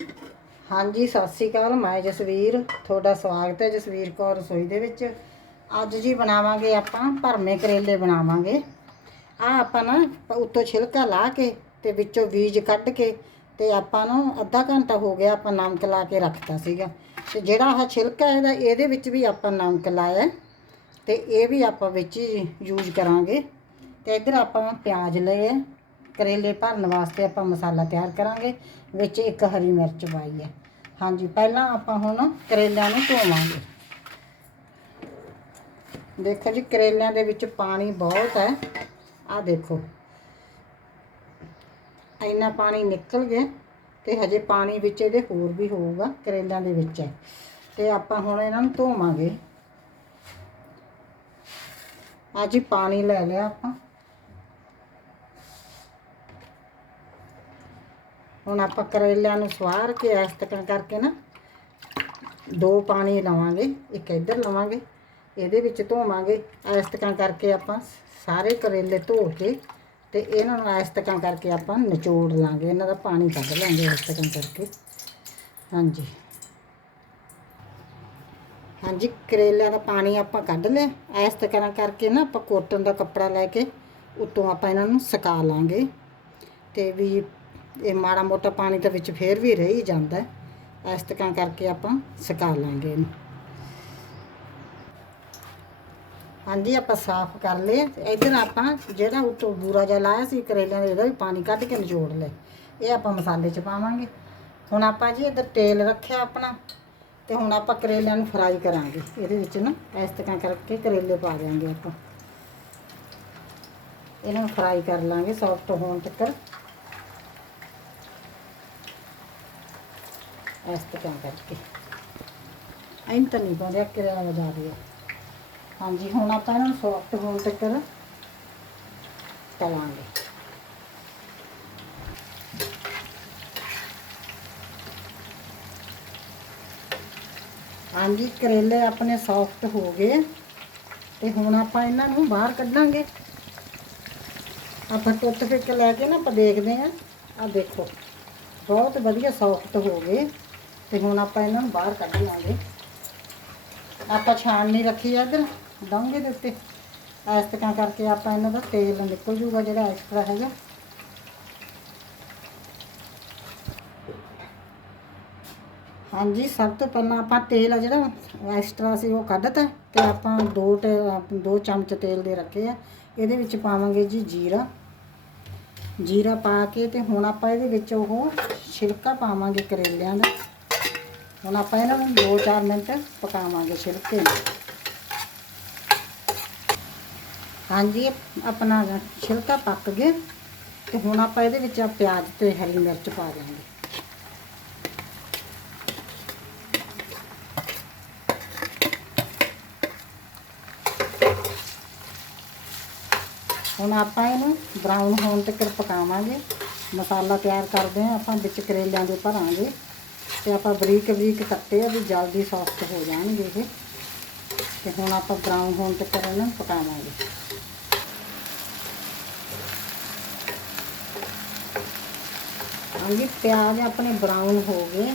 ਹਾਂਜੀ, ਸਤਿ ਸ਼੍ਰੀ ਅਕਾਲ, ਮੈਂ ਜਸਵੀਰ, ਤੁਹਾਡਾ ਸਵਾਗਤ ਹੈ ਜਸਵੀਰ ਕੌਰ ਰਸੋਈ ਦੇ ਵਿੱਚ। ਅੱਜ ਜੀ ਬਣਾਵਾਂਗੇ ਆਪਾਂ ਭਰਮੇ ਕਰੇਲੇ ਬਣਾਵਾਂਗੇ। ਆ ਆਪਾਂ ਨਾ ਉੱਤੋਂ ਛਿਲਕਾ ਲਾ ਕੇ ਤੇ ਵਿੱਚੋਂ ਬੀਜ ਕੱਢ ਕੇ ਤੇ ਆਪਾਂ ਨੂੰ ਅੱਧਾ ਘੰਟਾ ਹੋ ਗਿਆ ਆਪਾਂ ਨਮਕ ਲਾ ਕੇ ਰੱਖਤਾ ਸੀਗਾ। ਤੇ ਜਿਹੜਾ ਆਹ ਛਿਲਕਾ ਇਹਦਾ, ਇਹਦੇ ਵਿੱਚ ਵੀ ਆਪਾਂ ਨਮਕ ਲਾਇਆ ਤੇ ਇਹ ਵੀ ਆਪਾਂ ਵਿੱਚ ਹੀ ਯੂਜ਼ ਕਰਾਂਗੇ। ਤੇ ਇੱਧਰ ਆਪਾਂ ਪਿਆਜ਼ ਲਏ ਕਰੇਲੇ ਭਰਨ ਵਾਸਤੇ ਆਪਾਂ ਮਸਾਲਾ ਤਿਆਰ ਕਰਾਂਗੇ, ਵਿੱਚ ਇੱਕ ਹਰੀ ਮਿਰਚ ਪਾਈ ਹੈ। ਹਾਂਜੀ, ਪਹਿਲਾਂ ਆਪਾਂ ਹੁਣ ਕਰੇਲਿਆਂ ਨੂੰ ਧੋਵਾਂਗੇ। ਦੇਖੋ ਜੀ, ਕਰੇਲਿਆਂ ਦੇ ਵਿੱਚ ਪਾਣੀ ਬਹੁਤ ਹੈ। ਆਹ ਦੇਖੋ। ਇੰਨਾ ਪਾਣੀ ਨਿਕਲ ਗਿਆ ਤੇ ਹਜੇ ਪਾਣੀ ਵਿੱਚ ਇਹਦੇ ਹੋਰ ਵੀ ਹੋਊਗਾ, ਕਰੇਲਿਆਂ ਦੇ ਵਿੱਚ। ਹੈ ਤੇ ਆਪਾਂ ਹੁਣ ਇਹਨਾਂ ਨੂੰ ਧੋਵਾਂਗੇ। ਅੱਜ ਹੀ ਪਾਣੀ ਲੈ ਲਿਆ ਆਪਾਂ। ਹੁਣ ਆਪਾਂ ਕਰੇਲਿਆਂ ਨੂੰ ਸਵਾਰ ਕੇ ਇਸ ਤਰ੍ਹਾਂ ਕਰਕੇ ਨਾ ਦੋ ਪਾਣੀ ਲਵਾਂਗੇ, ਇੱਕ ਇੱਧਰ ਲਵਾਂਗੇ, ਇਹਦੇ ਵਿੱਚ ਧੋਵਾਂਗੇ। ਇਸ ਤਰ੍ਹਾਂ ਕਰਕੇ ਆਪਾਂ ਸਾਰੇ ਕਰੇਲੇ ਧੋ ਕੇ ਤੇ ਇਹਨਾਂ ਨੂੰ ਇਸ ਤਰ੍ਹਾਂ ਕਰਕੇ ਆਪਾਂ ਨਿਚੋੜ ਲਾਂਗੇ। ਇਹਨਾਂ ਦਾ ਪਾਣੀ ਕੱਢ ਲਾਂਗੇ ਇਸ ਤਰ੍ਹਾਂ ਕਰਕੇ। ਹਾਂਜੀ। ਹਾਂਜੀ, ਕਰੇਲਿਆਂ ਦਾ ਪਾਣੀ ਆਪਾਂ ਕੱਢ ਲਿਆ। ਇਸ ਤਰ੍ਹਾਂ ਕਰਕੇ ਨਾ ਆਪਾਂ ਕੋਟਨ ਦਾ ਕੱਪੜਾ ਲੈ ਕੇ ਉੱਤੋਂ ਆਪਾਂ ਇਹਨਾਂ ਨੂੰ ਸੁਕਾ ਲਾਂਗੇ। ਤੇ ਵੀ ਇਹ ਮਾੜਾ ਮੋਟਾ ਪਾਣੀ ਤਾਂ ਵਿੱਚ ਫੇਰ ਵੀ ਰਹਿ ਹੀ ਜਾਂਦਾ ਇਸ ਤਰ੍ਹਾਂ ਕਰਕੇ ਆਪਾਂ ਸੁਕਾ ਲਾਂਗੇ ਇਹਨੂੰ। ਹਾਂਜੀ, ਆਪਾਂ ਸਾਫ਼ ਕਰ ਲਏ। ਤੇ ਇੱਧਰ ਆਪਾਂ ਜਿਹੜਾ ਉੱਤੋਂ ਬੂਰਾ ਜਿਹਾ ਲਾਇਆ ਸੀ, ਕਰੇਲਿਆਂ ਦੇ, ਇਹਦਾ ਵੀ ਪਾਣੀ ਕੱਢ ਕੇ ਨਿਚੋੜ ਲਿਆ ਇਹ ਆਪਾਂ ਮਸਾਲੇ 'ਚ ਪਾਵਾਂਗੇ। ਹੁਣ ਆਪਾਂ ਜੀ ਇੱਧਰ ਤੇਲ ਰੱਖਿਆ ਆਪਣਾ, ਤੇ ਹੁਣ ਆਪਾਂ ਕਰੇਲਿਆਂ ਨੂੰ ਫਰਾਈ ਕਰਾਂਗੇ। ਇਹਦੇ ਵਿੱਚ ਨਾ ਇਸ ਤਰ੍ਹਾਂ ਕਰਕੇ ਕਰੇਲੇ ਪਾ ਦਿਆਂਗੇ ਆਪਾਂ। ਇਹਨਾਂ ਨੂੰ ਫਰਾਈ ਕਰ ਲਾਂਗੇ ਸੌਫਟ ਹੋਣ ਤੱਕ ਇਸ ਤਰ੍ਹਾਂ ਕਰਕੇ ਐਂ ਤਾਂ ਨਹੀਂ ਪਾਉਂਦੇ ਕਿਰਿਆ ਵਜਾ ਦਿਓ ਹਾਂਜੀ ਹੁਣ ਆਪਾਂ ਇਹਨਾਂ ਨੂੰ ਸੌਫਟ ਹੋਣ ਤੱਕ ਤਲਾਂਗੇ ਹਾਂਜੀ ਕਰੇਲੇ ਆਪਣੇ ਸੌਫਟ ਹੋ ਗਏ ਤੇ ਹੁਣ ਆਪਾਂ ਇਹਨਾਂ ਨੂੰ ਬਾਹਰ ਕੱਢਾਂਗੇ ਆਪਾਂ ਟੁੱਟ ਫਿੱਕ ਲੈ ਕੇ ਨਾ ਆਪਾਂ ਦੇਖਦੇ ਆਂ ਆ ਦੇਖੋ ਬਹੁਤ ਵਧੀਆ ਸੌਫਟ ਹੋ ਗਏ ਤੇ ਹੁਣ ਆਪਾਂ ਇਹਨਾਂ ਨੂੰ ਬਾਹਰ ਕੱਢ ਲਾਂਗੇ। ਆਪਾਂ ਛਾਣਨੀ ਰੱਖੀ ਆ ਇੱਧਰ, ਡੋਂਗੇ ਦੇ ਉੱਤੇ। ਇਸ ਤਰ੍ਹਾਂ ਕਰਕੇ ਆਪਾਂ ਇਹਨਾਂ ਦਾ ਤੇਲ ਨਿਕਲ ਜੂਗਾ ਜਿਹੜਾ ਐਕਸਟਰਾ ਹੈਗਾ। ਹਾਂਜੀ, ਸਭ ਤੋਂ ਪਹਿਲਾਂ ਆਪਾਂ ਤੇਲ ਆ ਜਿਹੜਾ ਐਕਸਟਰਾ ਸੀ ਉਹ ਕੱਢਤਾ ਤੇ ਆਪਾਂ ਦੋ ਟੇ- ਦੋ ਚਮਚ ਤੇਲ ਦੇ ਰੱਖੇ ਆ। ਇਹਦੇ ਵਿੱਚ ਪਾਵਾਂਗੇ ਜੀ ਜੀਰਾ। ਜੀਰਾ ਪਾ ਕੇ ਤੇ ਹੁਣ ਆਪਾਂ ਇਹਦੇ ਵਿੱਚ ਉਹ ਛਿਲਕਾ ਪਾਵਾਂਗੇ ਕਰੇਲਿਆਂ ਦਾ। ਹੁਣ ਆਪਾਂ ਇਹਨਾਂ ਨੂੰ 2-4 ਮਿੰਟ ਪਕਾਵਾਂਗੇ ਛਿਲਕੇ ਨੂੰ। ਹਾਂਜੀ, ਆਪਣਾ ਛਿਲਕਾ ਪੱਕ ਗਿਆ ਤੇ ਹੁਣ ਆਪਾਂ ਇਹਦੇ ਵਿੱਚ ਆ ਪਿਆਜ਼ ਤੇ ਹਰੀ ਮਿਰਚ ਪਾ ਦਿਆਂਗੇ। ਹੁਣ ਆਪਾਂ ਇਹਨੂੰ ਬਰਾਊਨ ਹੋਣ ਤੱਕ ਪਕਾਵਾਂਗੇ। ਮਸਾਲਾ ਤਿਆਰ ਕਰਦੇ ਹਾਂ, ਆਪਾਂ ਵਿੱਚ ਕਰੇਲਿਆਂ ਦੇ ਭਰਾਂਗੇ। ਤੇ ਆਪਾਂ ਬਰੀਕ ਬਰੀਕ ਕੱਟੇ ਆ ਵੀ ਜਲਦੀ ਸੌਫਟ ਹੋ ਜਾਣਗੇ ਇਹ। ਤੇ ਹੁਣ ਆਪਾਂ ਬਰਾਊਨ ਹੋਣ ਤੱਕ ਇਹਨਾਂ ਨੂੰ ਪਕਾਵਾਂਗੇ। ਹਾਂਜੀ, ਪਿਆਜ਼ ਆਪਣੇ ਬਰਾਊਨ ਹੋ ਗਏ।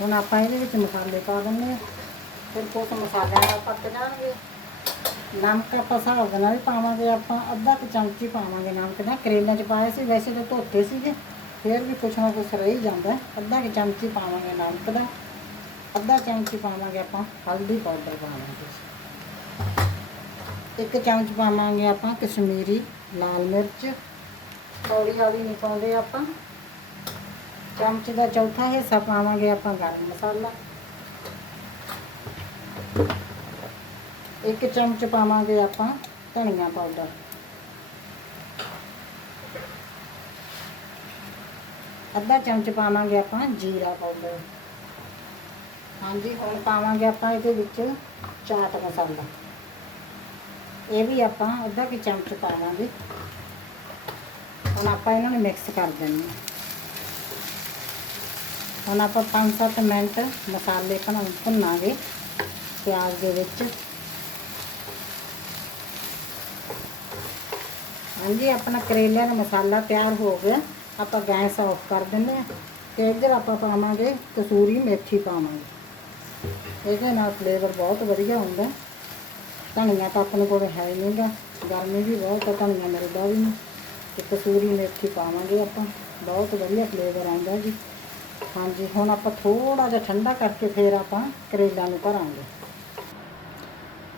ਹੁਣ ਆਪਾਂ ਇਹਦੇ ਵਿੱਚ ਮਸਾਲੇ ਪਾ ਦਿੰਦੇ ਆ। ਫਿਰ ਕੁਝ ਮਸਾਲਿਆਂ ਨਾਲ ਪੱਕ ਜਾਣਗੇ। ਨਮਕ ਆਪਾਂ ਹਿਸਾਬ ਦੇ ਨਾਲ ਹੀ ਪਾਵਾਂਗੇ। ਆਪਾਂ ਅੱਧਾ ਕੁ ਚਮਚੀ ਪਾਵਾਂਗੇ ਨਮਕ ਦਾ। ਕਰੇਲਿਆਂ 'ਚ ਪਾਇਆ ਸੀ, ਵੈਸੇ ਤਾਂ ਧੋਤੇ ਸੀਗੇ। ਫਿਰ ਵੀ ਕੁਛ ਨਾ ਕੁਛ ਰਹੀ ਜਾਂਦਾ ਅੱਧਾ ਕੁ ਚਮਚੀ ਪਾਵਾਂਗੇ ਨਮਕ ਦਾ, ਅੱਧਾ ਚਮਚੀ ਪਾਵਾਂਗੇ ਆਪਾਂ ਹਲਦੀ ਪਾਊਡਰ ਪਾਵਾਂਗੇ। ਇੱਕ ਚਮਚ ਪਾਵਾਂਗੇ ਆਪਾਂ ਕਸ਼ਮੀਰੀ ਲਾਲ ਮਿਰਚ ਥੋੜੀ ਹਲਦੀ ਨਹੀਂ ਪਾਉਂਦੇ ਆਪਾਂ। ਚਮਚ ਦਾ ਚੌਥਾ ਹਿੱਸਾ ਪਾਵਾਂਗੇ ਆਪਾਂ ਗਰਮ ਮਸਾਲਾ। ਇੱਕ ਚਮਚ ਪਾਵਾਂਗੇ ਆਪਾਂ ਧਨੀਆ ਪਾਊਡਰ। ਅੱਧਾ ਚਮਚ ਪਾਵਾਂਗੇ ਆਪਾਂ ਜੀਰਾ ਪਾਊਡਰ। ਹਾਂਜੀ, ਹੁਣ ਪਾਵਾਂਗੇ ਆਪਾਂ ਇਹਦੇ ਵਿੱਚ ਚਾਟ ਮਸਾਲਾ। ਇਹ ਵੀ ਆਪਾਂ ਅੱਧਾ ਕਿ ਚਮਚ ਪਾਵਾਂਗੇ। ਹੁਣ ਆਪਾਂ ਇਹਨਾਂ ਨੂੰ ਮਿਕਸ ਕਰ ਦਿੰਦੇ ਹਾਂ। ਹੁਣ ਆਪਾਂ 5-7 ਮਿੰਟ ਮਸਾਲੇ ਭੁੰਨ, ਭੁੰਨਾਂਗੇ ਪਿਆਜ਼ ਦੇ ਵਿੱਚ। ਹਾਂਜੀ, ਆਪਣਾ ਕਰੇਲਿਆਂ ਦਾ ਮਸਾਲਾ ਤਿਆਰ ਹੋ ਗਿਆ। ਆਪਾਂ ਗੈਸ ਆਫ ਕਰ ਦਿੰਦੇ ਆ ਤੇ ਇੱਧਰ ਆਪਾਂ ਪਾਵਾਂਗੇ ਕਸੂਰੀ ਮੇਥੀ ਪਾਵਾਂਗੇ। ਇਹਦੇ ਨਾਲ ਫਲੇਵਰ ਬਹੁਤ ਵਧੀਆ ਹੁੰਦਾ। ਧਨੀਆ ਤਾਂ ਆਪਣੇ ਕੋਲ ਹੈ ਹੀ ਨਹੀਂਗਾ। ਗਰਮੀ ਵੀ ਬਹੁਤ ਆ, ਧਨੀਆ ਮਿਲਦਾ ਵੀ ਨਹੀਂ। ਤੇ ਕਸੂਰੀ ਮੇਥੀ ਪਾਵਾਂਗੇ ਆਪਾਂ। ਬਹੁਤ ਵਧੀਆ ਫਲੇਵਰ ਆਉਂਦਾ ਜੀ। ਹਾਂਜੀ, ਹੁਣ ਆਪਾਂ ਥੋੜਾ ਜਿਹਾ ਠੰਡਾ ਕਰਕੇ ਫੇਰ ਆਪਾਂ ਕਰੇਲਾ ਨੂੰ ਭਰਾਂਗੇ।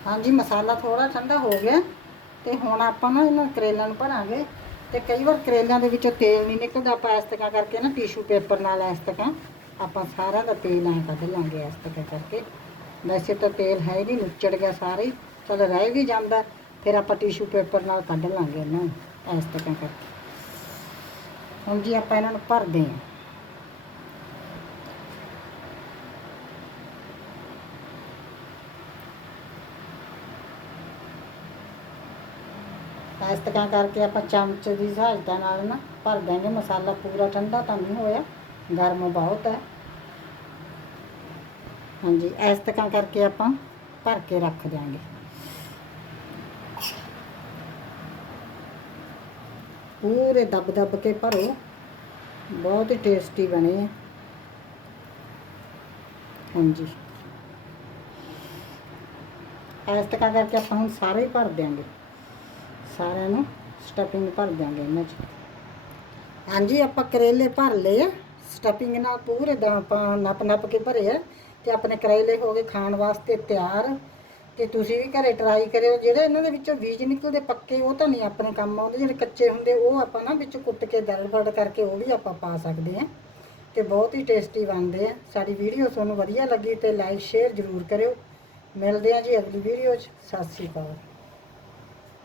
ਹਾਂਜੀ, ਮਸਾਲਾ ਥੋੜਾ ਠੰਡਾ ਹੋ ਗਿਆ। ਤੇ ਹੁਣ ਆਪਾਂ ਨਾ ਇਹਨਾਂ ਕਰੇਲਿਆਂ ਨੂੰ ਭਰਾਂਗੇ। ਤੇ ਕਈ ਵਾਰ ਕਰੇਲਿਆਂ ਦੇ ਵਿੱਚੋਂ ਤੇਲ ਨਹੀਂ ਨਿਕਲਦਾ ਆਪਾਂ ਇਸ ਤਰ੍ਹਾਂ ਕਰਕੇ ਨਾ ਟਿਸ਼ੂ ਪੇਪਰ ਨਾਲ ਇਸ ਤਰ੍ਹਾਂ ਆਪਾਂ ਸਾਰਾ ਦਾ ਤੇਲ ਐਂ ਕੱਢ ਲਾਂਗੇ ਇਸ ਤਰ੍ਹਾਂ ਕਰਕੇ। ਵੈਸੇ ਤਾਂ ਤੇਲ ਹੈ ਹੀ ਨਹੀਂ, ਨੁੱਚੜ ਗਿਆ ਸਾਰੇ ਹੀ ਚਲ ਰਹਿ ਵੀ ਜਾਂਦਾ, ਫਿਰ ਆਪਾਂ ਟਿਸ਼ੂ ਪੇਪਰ ਨਾਲ ਕੱਢ ਲਾਂਗੇ ਇਹਨਾਂ ਨੂੰ ਇਸ ਤਰ੍ਹਾਂ ਕਰਕੇ। ਹੁਣ ਜੀ ਆਪਾਂ ਇਹਨਾਂ ਨੂੰ ਭਰਦੇ ਹਾਂ। ਇਸ ਤਰ੍ਹਾਂ ਕਰਕੇ ਆਪਾਂ ਚਮਚ ਦੀ ਸਹਾਇਤਾ ਨਾਲ ਨਾ ਭਰ ਦਾਂਗੇ ਮਸਾਲਾ ਪੂਰਾ ਠੰਡਾ ਤਾਂ ਨਹੀਂ ਹੋਇਆ, ਗਰਮ ਬਹੁਤ ਹੈ। ਹਾਂਜੀ ਇਸ ਤਰ੍ਹਾਂ ਕਰਕੇ ਆਪਾਂ ਭਰ ਕੇ ਰੱਖ ਦਿਆਂਗੇ। ਪੂਰੇ ਦੱਬ ਦੱਬ ਕੇ ਭਰੋ, ਬਹੁਤ ਹੀ ਟੇਸਟੀ ਬਣੇ ਆ। ਹਾਂਜੀ। ਇਸ ਤਰ੍ਹਾਂ ਕਰਕੇ ਆਪਾਂ ਹੁਣ ਸਾਰੇ ਭਰ ਦਿਆਂਗੇ। ਸਾਰਿਆਂ ਨੂੰ ਸਟਫਿੰਗ ਭਰ ਦਿਆਂਗੇ ਇਹਨਾਂ 'ਚ। ਹਾਂਜੀ, ਆਪਾਂ ਕਰੇਲੇ ਭਰ ਲਏ ਆ। ਸਟਫਿੰਗ ਨਾਲ ਪੂਰੇ ਦਾ, ਆਪਾਂ ਨੱਪ ਨੱਪ ਕੇ ਭਰੇ ਆ ਤੇ ਆਪਣੇ ਕਰੇਲੇ ਹੋ ਗਏ ਖਾਣ ਵਾਸਤੇ ਤਿਆਰ। ਤੇ ਤੁਸੀਂ ਵੀ ਘਰੇ ਟਰਾਈ ਕਰਿਓ। ਜਿਹੜੇ ਇਹਨਾਂ ਦੇ ਵਿੱਚੋਂ ਬੀਜ ਨਿਕਲਦੇ ਪੱਕੇ, ਉਹ ਤਾਂ ਨਹੀਂ ਆਪਣੇ ਕੰਮ ਆਉਂਦੇ। ਜਿਹੜੇ ਕੱਚੇ ਹੁੰਦੇ, ਉਹ ਆਪਾਂ ਨਾ ਵਿੱਚ ਕੁੱਟ ਕੇ ਦਲ ਫੜ ਕਰਕੇ ਉਹ ਵੀ ਆਪਾਂ ਪਾ ਸਕਦੇ ਆ। ਤੇ ਬਹੁਤ ਹੀ ਟੇਸਟੀ ਬਣਦੇ ਆ। ਸਾਡੀ ਵੀਡੀਓ ਤੁਹਾਨੂੰ ਵਧੀਆ ਲੱਗੀ ਤੇ ਲਾਈਕ ਸ਼ੇਅਰ ਜ਼ਰੂਰ ਕਰਿਓ। ਮਿਲਦੇ ਆ ਜੀ ਅਗਲੀ ਵੀਡੀਓ 'ਚ। ਸਤਿ ਸ਼੍ਰੀ ਅਕਾਲ।